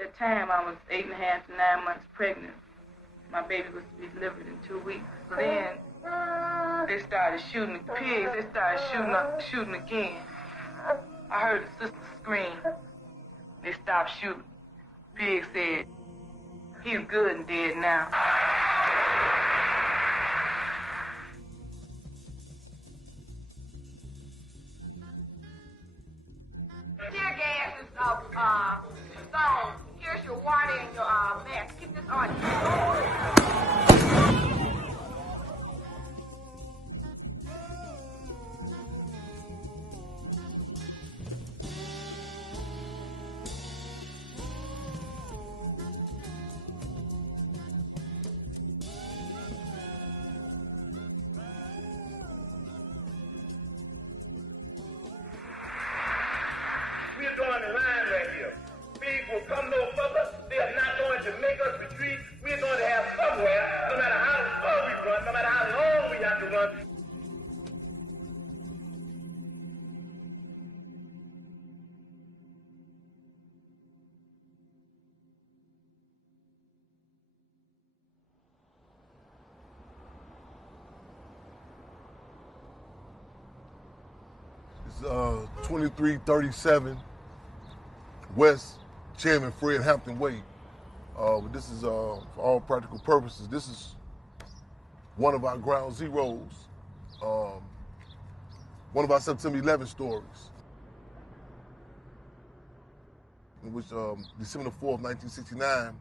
At that time, I was 8.5 to 9 months pregnant. My baby was to be delivered in 2 weeks. Then they started shooting the pigs. They started shooting again. I heard the sister scream. They stopped shooting. Pig said, "He's good and dead now." Tear gas is stone. Here's your water and your mask. Keep this on you. We're drawing the line right here. Pigs will come no further. They are not going to make us retreat. We're going to have somewhere, no matter how far we run, no matter how long we have to run. It's 2337 West Chairman Fred Hampton Way. But this is, for all practical purposes, this is one of our ground zeros, one of our September 11 stories, in which December 4th, 1969,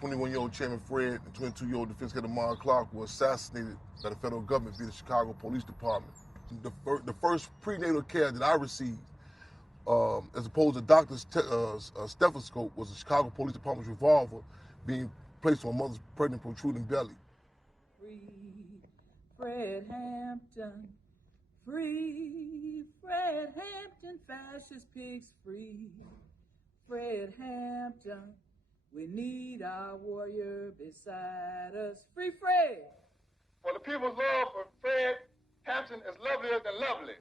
21-year-old Chairman Fred and 22-year-old Defense Secretary Mark Clark were assassinated by the federal government via the Chicago Police Department. The first prenatal care that I received, as opposed to doctor's stethoscope, was the Chicago Police Department's revolver being placed on my mother's pregnant, protruding belly. Free Fred Hampton, free Fred Hampton, fascist pigs free. Fred Hampton, we need our warrior beside us. Free Fred! For the people's love for Fred Hampton is lovelier than lovely.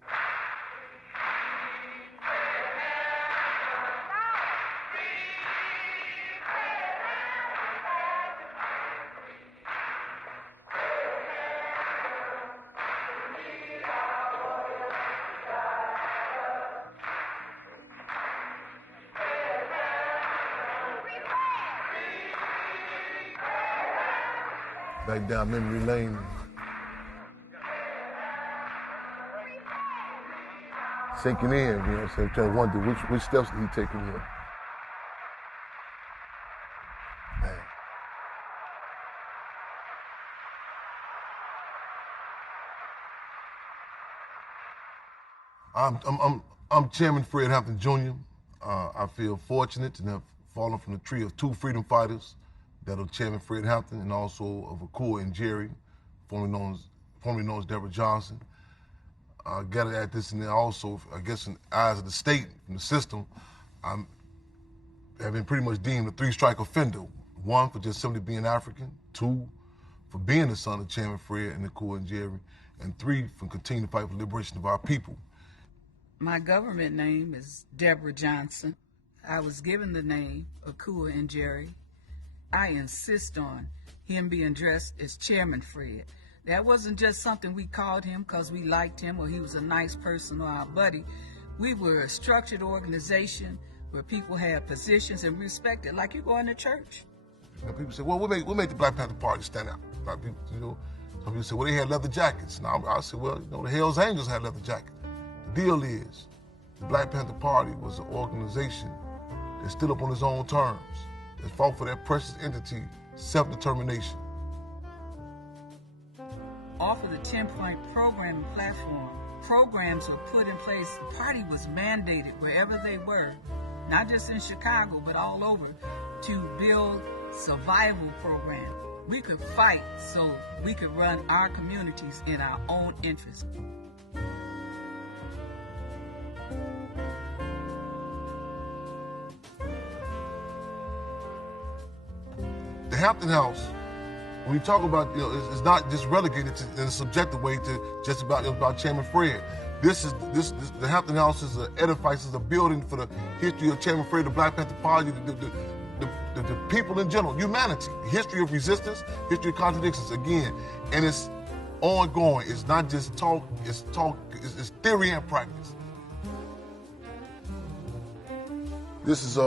Back down memory lane. Sinking in, you know what I'm saying? Trying to wonder which steps did he take in here. Man. I'm Chairman Fred Hampton Jr. I feel fortunate to have fallen from the tree of two freedom fighters, that of Chairman Fred Hampton and also of Akua and Jerry, formerly known as Deborah Johnson. I got at this, and then also, I guess, in the eyes of the state, from the system, I have been pretty much deemed a three-strike offender. One, for just simply being African. Two, for being the son of Chairman Fred and Akua and Jerry. And three, for continuing to fight for the liberation of our people. My government name is Deborah Johnson. I was given the name Akua and Jerry. I insist on him being dressed as Chairman Fred. That wasn't just something we called him because we liked him or he was a nice person or our buddy. We were a structured organization where people had positions and respected, like you going to church. You know, people say, well, what made the Black Panther Party stand out? Like people, you know, some people say, well, they had leather jackets. And I said, well, you know, the Hells Angels had leather jackets. The deal is, the Black Panther Party was an organization that stood up on its own terms, that fought for that precious entity, self-determination. Off of the 10-point programming platform, programs were put in place. The party was mandated wherever they were, not just in Chicago, but all over, to build survival programs. We could fight so we could run our communities in our own interest. The Hampton House, when you talk about, you know, it's not just relegated to, in a subjective way to just about Chairman Fred. The Hampton House is an edifice, is a building for the history of Chairman Fred, the Black Panther Party, the people in general, humanity, history of resistance, history of contradictions, again, and it's ongoing. It's not just talk, it's it's theory and practice. This is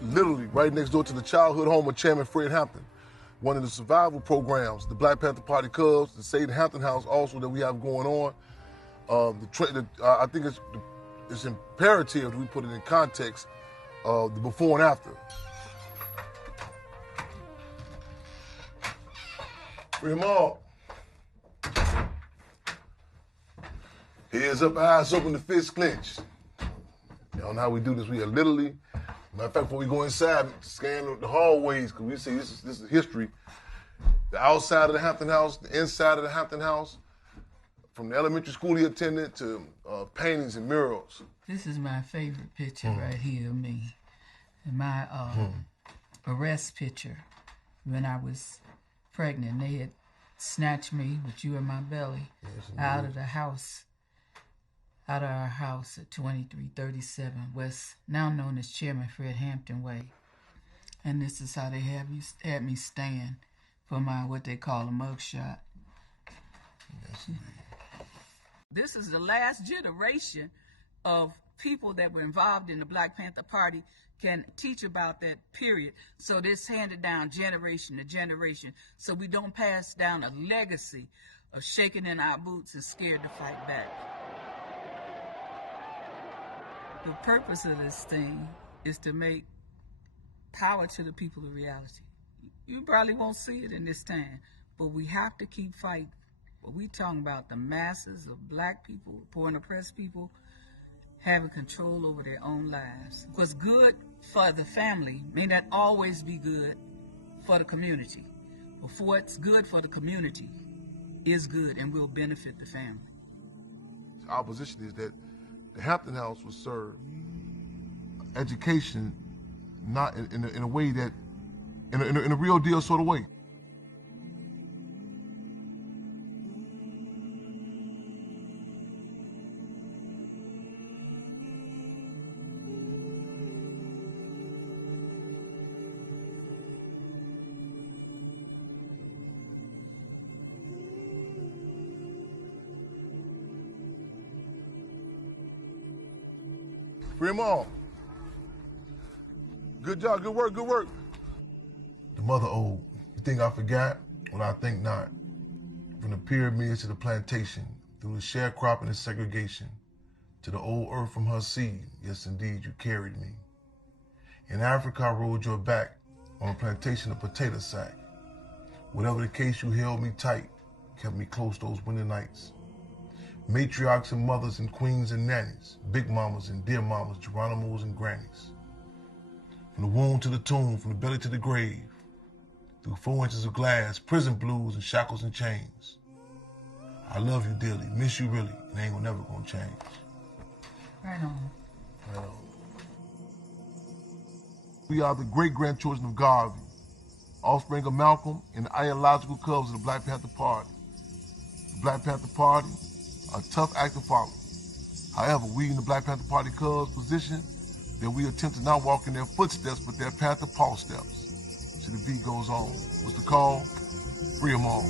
literally right next door to the childhood home of Chairman Fred Hampton. One of the survival programs, the Black Panther Party Cubs, the Sade Hampton House also that we have going on. I think it's imperative that we put it in context of the before and after. Free them all. Heads up, eyes open, the fist clenched. You know how we do this? We are literally, matter of fact, before we go inside, scan the hallways, because we see this is history. The outside of the Hampton House, the inside of the Hampton House, from the elementary school he attended to paintings and murals. This is my favorite picture right here of me. And my arrest picture when I was pregnant. They had snatched me with you in my belly out of the house. Out of our house at 2337 West, now known as Chairman Fred Hampton Way. And this is how they had me stand for my, what they call a mugshot. This is the last generation of people that were involved in the Black Panther Party can teach about that period. So this handed down generation to generation, so we don't pass down a legacy of shaking in our boots and scared to fight back. The purpose of this thing is to make power to the people a reality. You probably won't see it in this time, but we have to keep fighting. But we talking about the masses of black people, poor and oppressed people, having control over their own lives. What's good for the family may not always be good for the community. But what's good for the community is good and will benefit the family. Our position is that the Hampton House will serve education, not in a way that, in a real deal sort of way. Free them all. Good job, good work, good work. The mother ode, you think I forgot? Well, I think not. From the pyramids to the plantation, through the sharecropping and segregation, to the old earth from her seed, yes indeed, you carried me. In Africa, I rode your back on a plantation of potato sack. Whatever the case, you held me tight, kept me close those winter nights. Matriarchs and mothers and queens and nannies, big mamas and dear mamas, Geronimos and grannies. From the womb to the tomb, from the belly to the grave, through 4 inches of glass, prison blues and shackles and chains. I love you dearly, miss you really, and ain't never gonna change. Right on. Right on. We are the great-grandchildren of Garvey, offspring of Malcolm and the ideological cubs of the Black Panther Party. The Black Panther Party, a tough act to follow. However, we in the Black Panther Party Cubs position that we attempt to not walk in their footsteps, but their Panther paw steps. So the beat goes on. What's the call? Free them all.